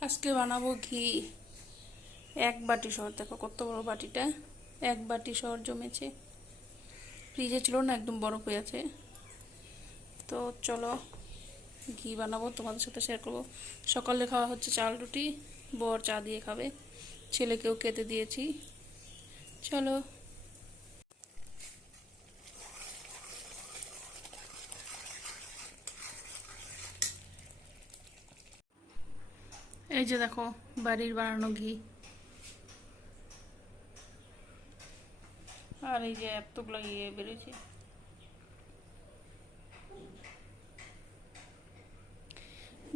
আজকে বানাবো ঘি। এক বাটি শহর দেখো কত বড় বাটিটা। এক বাটি শহর জমেছে। ফ্রিজে ছিল না, একদম বরফ হয়ে আছে। তো চলো ঘি বানাবো, তোমাদের সাথে শেয়ার করব। সকালে খাওয়া হচ্ছে চাল রুটি, বর চা দিয়ে খাবে। ছেলেকেও খেতে দিয়েছি। চলো। এই যে দেখো বাড়ির বানানো ঘি। আর এই যে এতগুলো ইয়ে বেরোচ্ছে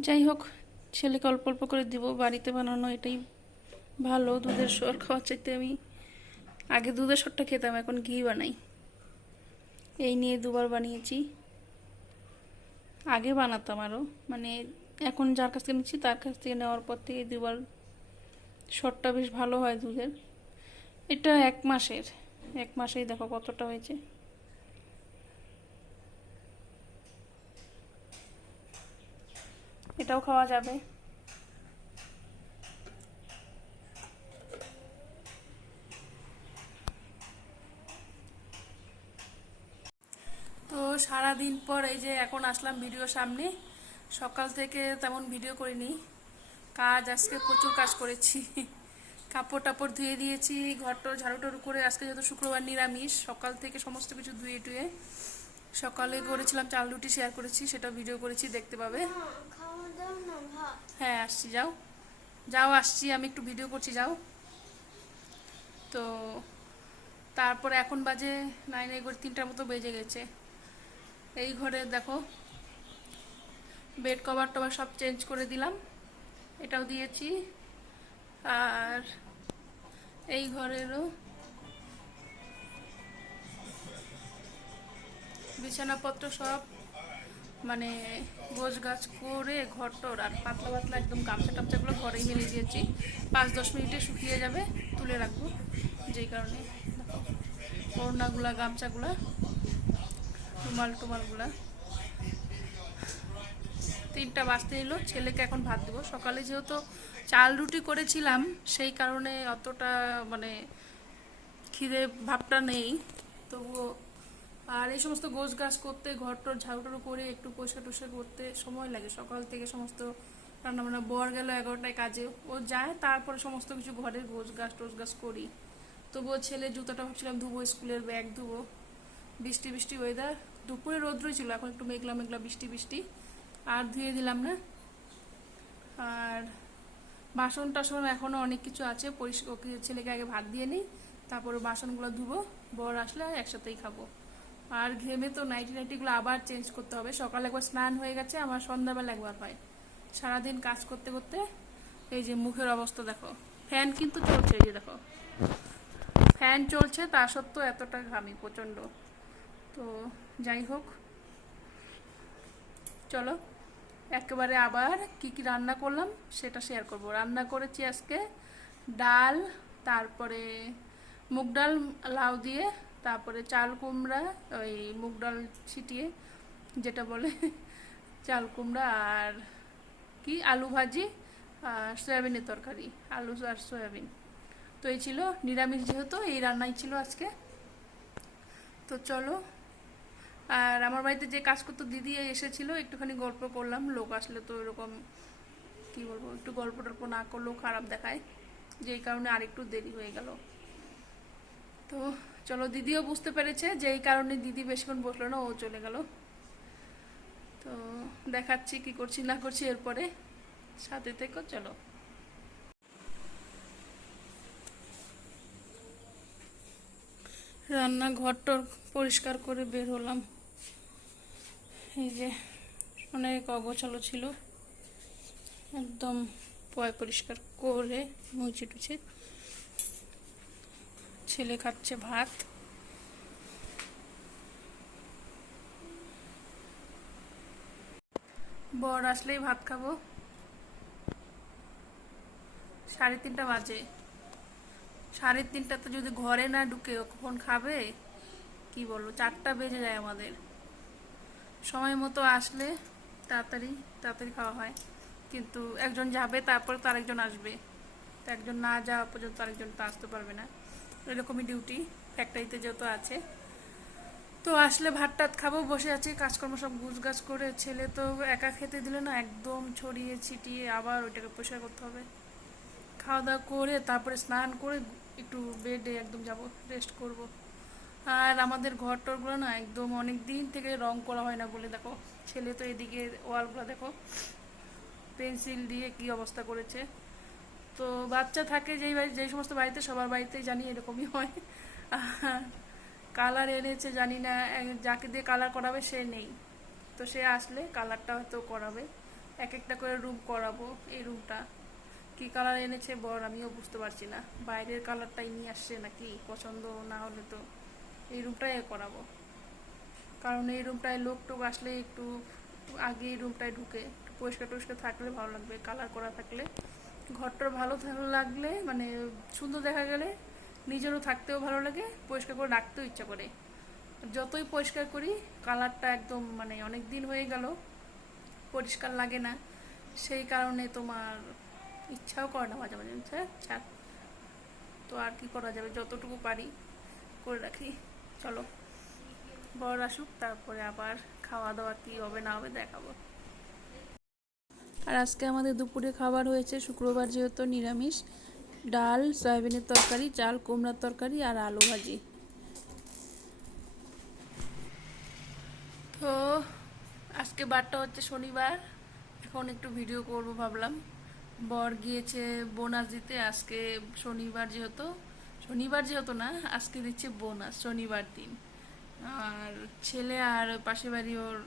যাই হোক ছেলেকে অল্প অল্প করে দিব বাড়িতে বানানো এটাই ভালো দুধের সর খাওয়ার চাইতে আমি আগে দুধের সরটা খেতাম এখন ঘি বানাই। এই নিয়ে দুবার বানিয়েছি। আগে বানাতাম আরও মানে এখন যার কাছ থেকে নিচ্ছি, তার কাছ থেকে নেওয়ার পর থেকে দুবার শটটা বেশ ভালো হয় দুধের। এটা এক মাসের। এক মাসেই দেখো কতটা হয়েছে। এটাও খাওয়া যাবে। তো সারাদিন পর এই যে এখন আসলাম ভিডিও সামনে। সকাল থেকে তেমন ভিডিও করিনি। কাজ, আজকে প্রচুর কাজ করেছি। কাপড় টাপড় ধুয়ে দিয়েছি ঘরটর ঝাড়ু টাড়ু করে আজকে যত শুক্রবার নিরামিষ, সকাল থেকে সমস্ত কিছু ধুয়ে টুয়ে সকালে করেছিলাম চাল রুটি শেয়ার করেছি সেটা ভিডিও করেছি, দেখতে পাবে। হ্যাঁ আসছি, যাও। যাও, আসছি, আমি একটু ভিডিও করছি, যাও। তো তারপরে এখন বাজে নাইন এগারো তিনটার মতো বেজে গেছে। এই ঘরে দেখো বেড কভার টভার সব চেঞ্জ করে দিলাম, এটাও দিয়েছি। আর এই ঘরেরও বিছানাপত্র সব মানে গোছ গাছ করে ঘরটর আর পাতলা পাতলা একদম গামছা টামছাগুলো ঘরেই মেলে দিয়েছি। পাঁচ দশ মিনিটে শুকিয়ে যাবে, তুলে রাখব, যেই কারণে। ওড়নাগুলা, গামছাগুলা রুমাল টুমালগুলা তিনটা বাজতে এলো, ছেলেকে এখন ভাত দেবো। সকালে যেহেতু চাল রুটি করেছিলাম, সেই কারণে অতটা মানে খিদে ভাবটা নেই। তবুও আর এই সমস্ত গোছ গাছ করতে, ঘর টর ঝাড়ু করে একটু পরিষ্কার টরিষ্কার করতে সময় লাগে। সকাল থেকে সমস্ত রান্না বান্না বর গেল এগারোটায় কাজে। ও যায়, তারপরে সমস্ত কিছু ঘরের গোছ গাছ টোছ গাছ করি। তবুও ছেলে জুতোটা ভাবছিলাম ধুবো, স্কুলের ব্যাগ ধুবো। বৃষ্টি বৃষ্টি ওয়েদার দুপুরে রোদ্রই ছিল, এখন একটু মেঘলা মেঘলা, বৃষ্টি বৃষ্টি। আর ধুয়ে দিলাম না। আর বাসন টাসন এখনও অনেক কিছু আছে, পরিষ্কার ছেলেকে আগে ভাত দিয়ে নিই, তারপরে বাসনগুলো ধুবো, বর আসলে একসাথেই খাব। আর ঘেমে তো নাইটি নাইটিগুলো আবার চেঞ্জ করতে হবে। সকালে একবার স্নান হয়ে গেছে, আমার সন্ধ্যাবেলা একবার হয়। সারাদিন কাজ করতে করতে এই যে মুখের অবস্থা দেখো, ফ্যান কিন্তু চলছে এই যে দেখো। ফ্যান চলছে, তা সত্ত্বেও এতটা ঘামি প্রচণ্ড। তো যাই হোক, চলো। একেবারে আবার কি কি রান্না করলাম সেটা শেয়ার করব। রান্না করেছি আজকে ডাল, তারপরে মুগ ডাল, লাউ দিয়ে, তারপরে চাল কুমড়া, ওই মুগ ডাল ছিটিয়ে যেটা বলে চাল কুমড়া আর কি, আলু ভাজি আর সয়াবিনের তরকারি, আলু আর সয়াবিন। তো এই ছিল নিরামিষ যেহেতু, এই রান্নাই ছিল আজকে। তো চলো আর আমার বাড়িতে যে কাজ করতো দিদি এসেছিল, একটুখানি গল্প করলাম, লোক আসলে তো এরকম, কি বলব, একটু গল্প টল্প না করলেও খারাপ দেখায়, যেই কারণে আরেকটু দেরি হয়ে গেল। তো চলো, দিদিও বুঝতে পেরেছে যে এই কারণে দিদি বেশিক্ষণ বসল না, ও চলে গেল। তো দেখাচ্ছি কি করছি না করছি এরপরে। সাথে থেকে, চলো। রান্নাঘরটর পরিষ্কার করে বের হলাম। এই যে অনেক অগোছালো ছিল। একদম পয় পরিষ্কার করে মুছে টুছে। ছেলে খাচ্ছে ভাত। বর আসলেই ভাত খাব। সাড়ে তিনটা বাজে। সাড়ে তিনটাতে যদি ঘরে না ঢুকে কখন খাবে, কি বলব, চারটা বেজে যায় আমাদের। সময় মতো আসলে তাড়াতাড়ি তাড়াতাড়ি খাওয়া হয়। কিন্তু একজন যাবে, তারপর তো আরেকজন আসবে। তো একজন না যাওয়া পর্যন্ত আরেকজন তো আসতে পারবে না। এরকমই ডিউটি ফ্যাক্টরিতে যেহেতু আছে। তো আসলে ভাত টাত খাব, বসে আছি, কাজকর্ম সব গুছ গাছ করে, ছেলে তো একা খেতে দিলে না, একদম ছড়িয়ে ছিটিয়ে আবার ওইটাকে পরিষ্কার করতে হবে। খাওয়া দাওয়া করে, তারপরে স্নান করে একটু বেডে একদম যাব রেস্ট করব। আর আমাদের ঘর টরগুলো না একদম অনেক দিন থেকে রং করা হয় না বলে দেখো। ছেলে তো এদিকে ওয়ালগুলো দেখো, পেন্সিল দিয়ে কি অবস্থা করেছে। তো বাচ্চা থাকে যেই বাড়ি, যেই সমস্ত বাড়িতে সবার বাড়িতেই জানি এরকমই হয়। কালার এনেছে জানি না যাকে দিয়ে কালার করাবে সে নেই। তো সে আসলে কালারটা হয়তো করাবে। এক একটা করে রুম করাবো এই রুমটা। কি কালার এনেছে বর আমিও বুঝতে পারছি না। বাইরের কালারটাই নিয়ে আসছে নাকি? পছন্দ না হলে তো। এই রুমটাই করাবো। কারণ এই রুমটায় লোক টোক আসলে একটু আগে এই রুমটায় ঢুকে একটু পরিষ্কার টরিষ্কার থাকলে ভালো লাগবে কালার করা থাকলে। ঘরটার ভালো লাগলে মানে সুন্দর দেখা গেলে নিজেরও থাকতেও ভালো লাগে, পরিষ্কার করে রাখতেও ইচ্ছা করে। যতই পরিষ্কার করি কালারটা একদম মানে অনেক দিন হয়ে গেল, পরিষ্কার লাগে না। সেই কারণে তোমার ইচ্ছাও করে না মাঝে মাঝে। ছাড় তো আর কি করা যাবে? যতটুকু পারি করে রাখি। চলো। বর আসুক, তারপরে আবার খাওয়া দাওয়া কি হবে না হবে দেখাবো। আর আজকে আমাদের দুপুরে খাবার হয়েছে শুক্রবার যেহেতু নিরামিষ, ডাল, সয়াবিনের তরকারি, চাল, কুমড়ার তরকারি আর আলু ভাজি। তো আজকে বারটা হচ্ছে শনিবার, এখন একটু ভিডিও করব ভাবলাম। বর গিয়েছে বোনাস দিতে, আজকে শনিবার যেহেতু। শনিবার যেহেতু না, আজকে দিচ্ছে বোনাস শনিবার দিন। আর ছেলে আর পাশে বাড়ি ওর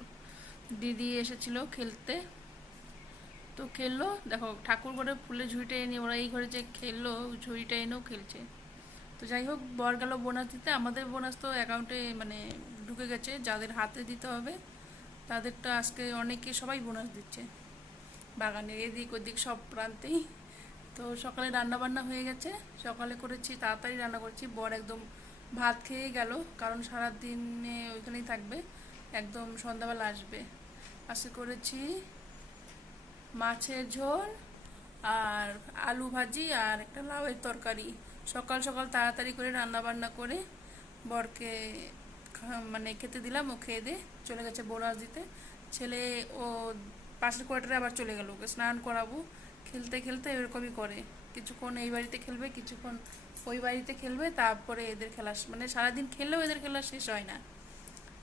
দিদি এসেছিল খেলতে। তো খেললো, দেখো ঠাকুর ঘরে ফুলের ঝুড়িটা এনে ওরা এই ঘরে যে খেললো ঝুড়িটা এনেও খেলছে। তো যাই হোক, বর গেল বোনাস দিতে। আমাদের বোনাস তো অ্যাকাউন্টে মানে ঢুকে গেছে, যাদের হাতে দিতে হবে তাদেরটা আজকে অনেকে সবাই বোনাস দিচ্ছে। বাগানের এদিক ওদিক সব প্রান্তেই। তো সকালে রান্না বান্না হয়ে গেছে। সকালে করেছি, তাড়াতাড়ি রান্না করছি। বর একদম ভাত খেয়ে গেল, কারণ সারা দিনে ওইখানেই থাকবে। একদম সন্ধ্যাবেলা আসবে। আজকে করেছি মাছের ঝোল আর আলু ভাজি আর একটা লাউয়ের তরকারি। সকাল সকাল তাড়াতাড়ি করে রান্না বান্না করে বরকে মানে খেতে দিলাম, ও খেয়ে দিয়ে চলে গেছে বোনাস দিতে। ছেলে ও পাশের কোয়ার্টারে আবার চলে গেল, ওকে স্নান করাবো। খেলতে খেলতে এরকমই করে। কিছুক্ষণ এই বাড়িতে খেলবে, কিছুক্ষণ ওই বাড়িতে খেলবে, তারপরে এদের খেলা মানে সারাদিন খেললেও এদের খেলা শেষ হয় না।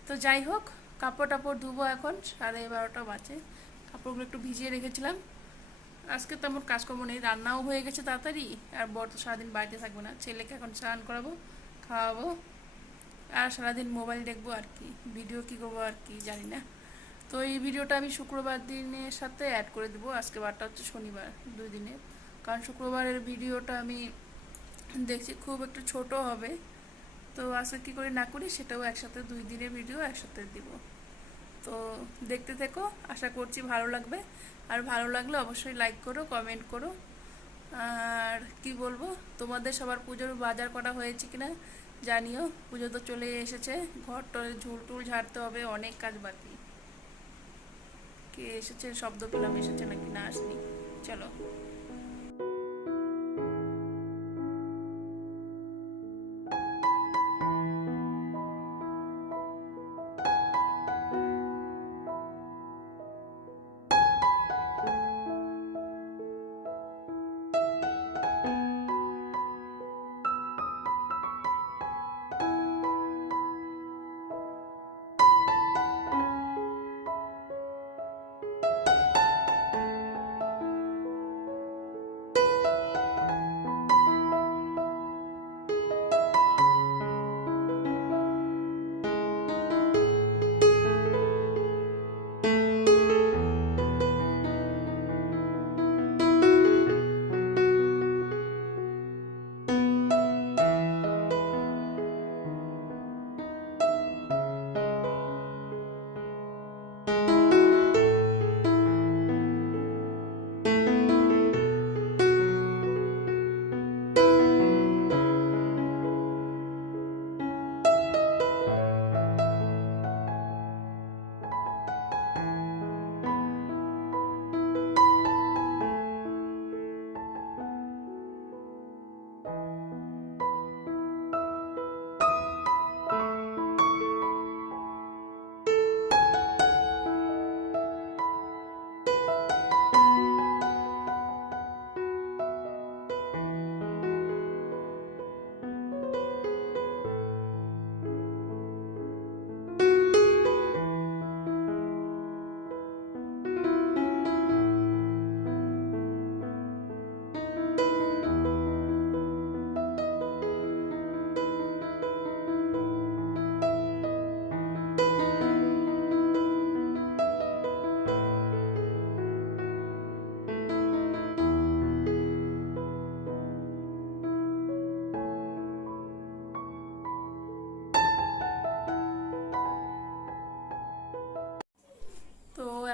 তো যাই হোক, কাপড় টাপড় ধুবো এখন, সাড়ে বারোটা বাজে। কাপড়গুলো একটু ভিজিয়ে রেখেছিলাম। আজকে তো তেমন কাজকর্ম নেই, রান্নাও হয়ে গেছে তাড়াতাড়ি। আর বর তো সারাদিন বাড়িতে থাকবে না, ছেলেকে এখন স্নান করাবো, খাওয়াবো। আর সারাদিন মোবাইল দেখব আর কি, ভিডিও কী করব আর কি জানি না। তো এই ভিডিওটা আমি শুক্রবার দিনের সাথে অ্যাড করে দেবো। আজকে বারটা হচ্ছে শনিবার, দুই দিনের। কারণ শুক্রবারের ভিডিওটা আমি দেখছি খুব একটু ছোট হবে। তো আজকে কী করে না করি সেটাও একসাথে দুই দিনের ভিডিও একসাথে দিব। তো দেখতে থেকো, আশা করছি ভালো লাগবে। আর ভালো লাগলে অবশ্যই লাইক করো কমেন্ট করো। আর কি বলব, তোমাদের সবার পুজোর বাজার করা হয়েছে কিনা জানিও। পুজো তো চলে এসেছে, ঘর টরে ঝুল টুল ঝাড়তে হবে, অনেক কাজ বাকি। কে এসেছে শব্দ পেলাম এসেছে নাকি? না আসনি। চলো।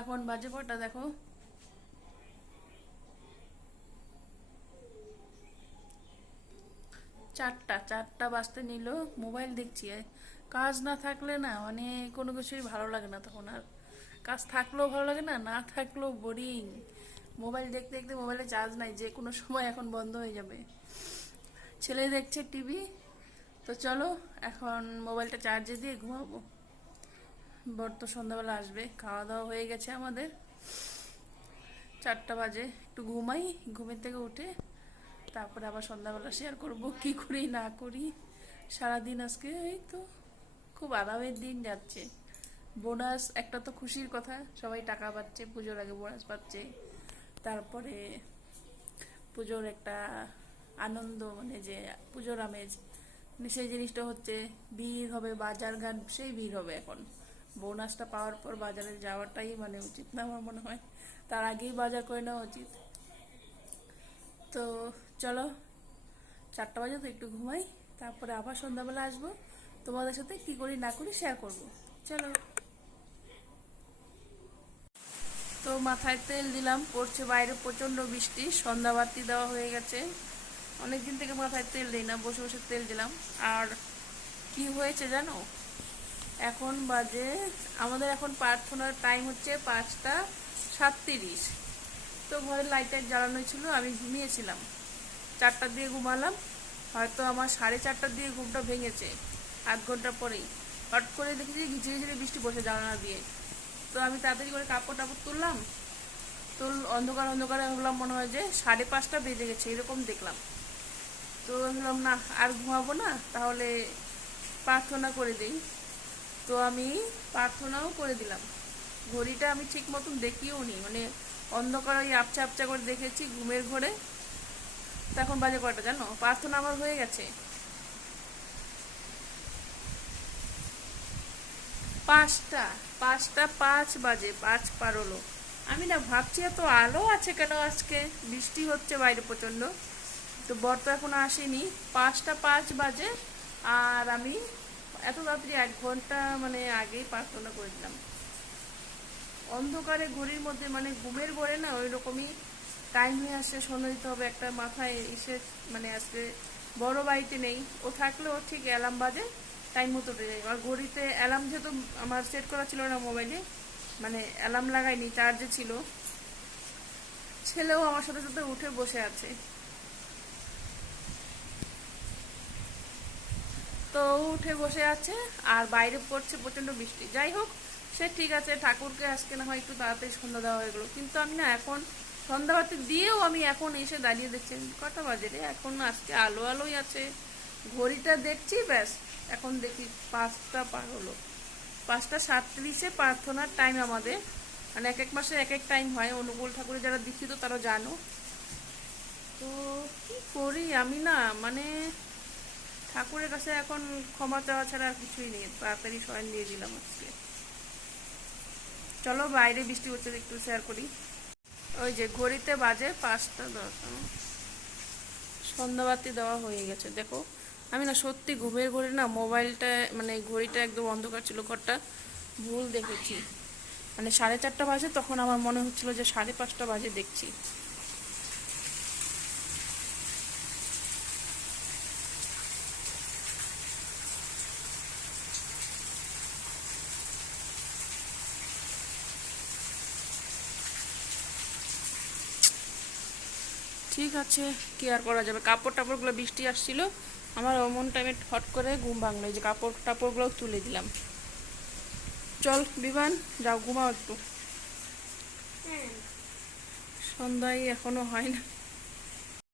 এখন বাজে কটা, দেখো। চারটা চারটা বাজতে নিল, মোবাইল দেখছি। কাজ না থাকলে না মানে কোনো কিছুই ভালো লাগে না তখন আর। কাজ থাকলেও ভালো লাগে না না থাকলেও বোরিং মোবাইল দেখতে দেখতে মোবাইলে চার্জ নাই, যে কোনো সময় এখন বন্ধ হয়ে যাবে। ছেলে দেখছে টিভি তো চলো এখন মোবাইলটা চার্জে দিয়ে ঘুমাবো। বর তো সন্ধ্যাবেলা আসবে খাওয়া দাওয়া হয়ে গেছে আমাদের। চারটা বাজে, একটু ঘুমাই, ঘুমের থেকে উঠে তারপরে আবার সন্ধ্যাবেলা শেয়ার করব কি করি, না করি। সারাদিন আজকে এই তো, খুব আরামের দিন যাচ্ছে। বোনাস, একটা তো খুশির কথা, সবাই টাকা পাচ্ছে, পুজোর আগে বোনাস পাচ্ছে। তারপরে পুজোর একটা আনন্দ মানে যে পুজোর আমেজ মানে সেই জিনিসটা হচ্ছে, ভিড় হবে, বাজার ঘাট, সেই ভিড় হবে এখন। বোনাসটা পাওয়ার পর বাজারে যাওয়াটাই মানে উচিত না আমার মনে হয়। তার আগেই বাজার করে নেওয়া উচিত। তো চলো, চারটা বাজে তো একটু ঘুমাই, তারপরে আবার সন্ধ্যাবেলা আসব। তোমাদের সাথে কি করি না করি শেয়ার করব। চলো। তো মাথায় তেল দিলাম, পড়ছে বাইরে প্রচণ্ড বৃষ্টি, সন্ধ্যা বাতি দেওয়া হয়ে গেছে। অনেকদিন থেকে মাথায় তেল দিই না, বসে বসে তেল দিলাম। আর কি হয়েছে জানো? এখন বাজে, আমাদের এখন প্রার্থনার টাইম হচ্ছে পাঁচটা সাততিরিশ। তো ঘরে লাইট টাইট জ্বালানো ছিল, আমি ঘুমিয়েছিলাম। চারটার দিয়ে ঘুমালাম, হয়তো আমার সাড়ে চারটার দিয়ে ঘুমটা ভেঙেছে, আধ ঘণ্টা পরেই। হট করে দেখেছি ঝিঝিরি ঝিঝিরি বৃষ্টি বসে জানালা দিয়ে। তো আমি তাড়াতাড়ি করে কাপড় টাপড় তুললাম তো অন্ধকার অন্ধকারে ভাবলাম মনে হয় যে সাড়ে পাঁচটা বেজে গেছে, এরকম দেখলাম। তো ভাবলাম, না, আর ঘুমাবো না, তাহলে প্রার্থনা করে দিই। তো আমি প্রার্থনাও করে দিলাম। ঘড়িটা আমি ঠিক মতন দেখিও নি মানে অন্ধকার ওই আপচা আপচা করে দেখেছি ঘুমের ঘরে। তো এখন বাজে কয়টা জানো? প্রার্থনা আমার হয়ে গেছে। পাঁচটা পাঁচটা পাঁচ বাজে, পাঁচ পারল। আমি না ভাবছি এত আলো আছে কেন আজকে? বৃষ্টি হচ্ছে বাইরে প্রচণ্ড। তো বর তো এখনও আসেনি। পাঁচটা পাঁচ বাজে, আর আমি এত তাড়াতাড়ি এক ঘণ্টা মানে আগেই প্রার্থনা করে দিলাম অন্ধকারে ঘড়ির মধ্যে মানে ঘুমের ঘরে না ওই রকমই টাইম হয়ে আসছে শোনা দিতে হবে একটা মাথায় এসে মানে আজকে বড় বাড়িতে নেই। ও থাকলে ও ঠিক অ্যালার্ম বাজে টাইম মতো উঠে যায়। আর ঘড়িতে অ্যালার্ম যেহেতু আমার সেট করা ছিল না মোবাইলে মানে অ্যালার্ম লাগাইনি চার্জে ছিল। ছেলেও আমার সাথে সাথে উঠে বসে আছে। তো উঠে বসে আছে আর বাইরে পড়ছে প্রচণ্ড বৃষ্টি। যাই হোক, সে ঠিক আছে, ঠাকুরকে আজকে না হয় একটু তাড়াতাড়ি সন্ধ্যা দেওয়া হয়ে গেলো। কিন্তু আমি না এখন সন্ধ্যাবাতি দিয়েও আমি এখন এসে দাঁড়িয়ে দেখছি। কটা বাজে রে? এখন আজকে আলো আলোই আছে। ঘড়িটা দেখছি, ব্যাস। এখন দেখি পাঁচটা পার হলো। পাঁচটা সাতত্রিশে প্রার্থনার টাইম আমাদের। মানে এক এক মাসে এক এক টাইম হয়। অনুকূল ঠাকুরের যারা দীক্ষিত তারা জানো। তো কি করি? আমি না মানে ঠাকুরের কাছে এখন ক্ষমা চাওয়া ছাড়া আর কিছুই নেই। তাড়াতাড়ি শয়ন দিয়ে দিলাম আজকে। চলো বাইরে বৃষ্টি হচ্ছে একটু শেয়ার করি। ওই যে ঘড়িতে বাজে পাঁচটা দশ। সন্ধ্যাবাতি দেওয়া হয়ে গেছে। দেখো, আমি না সত্যি ঘুমের ঘড়ি না, মোবাইলটা মানে ঘড়িটা একদম অন্ধকার ছিল ঘরটা, ভুল দেখেছি। মানে সাড়ে চারটা বাজে, তখন আমার মনে হচ্ছিল যে সাড়ে পাঁচটা বাজে দেখছি। ঠিক আছে কি আর করা যাবে? কাপড় টাপড়গুলো বৃষ্টি আসছিল আমার অমন টাইমে হট করে ঘুম ভাঙলো। যে কাপড় টাপড়গুলো তুলে দিলাম। চল বিমান যাও ঘুমাও একটু। সন্ধ্যায় এখনও হয় না।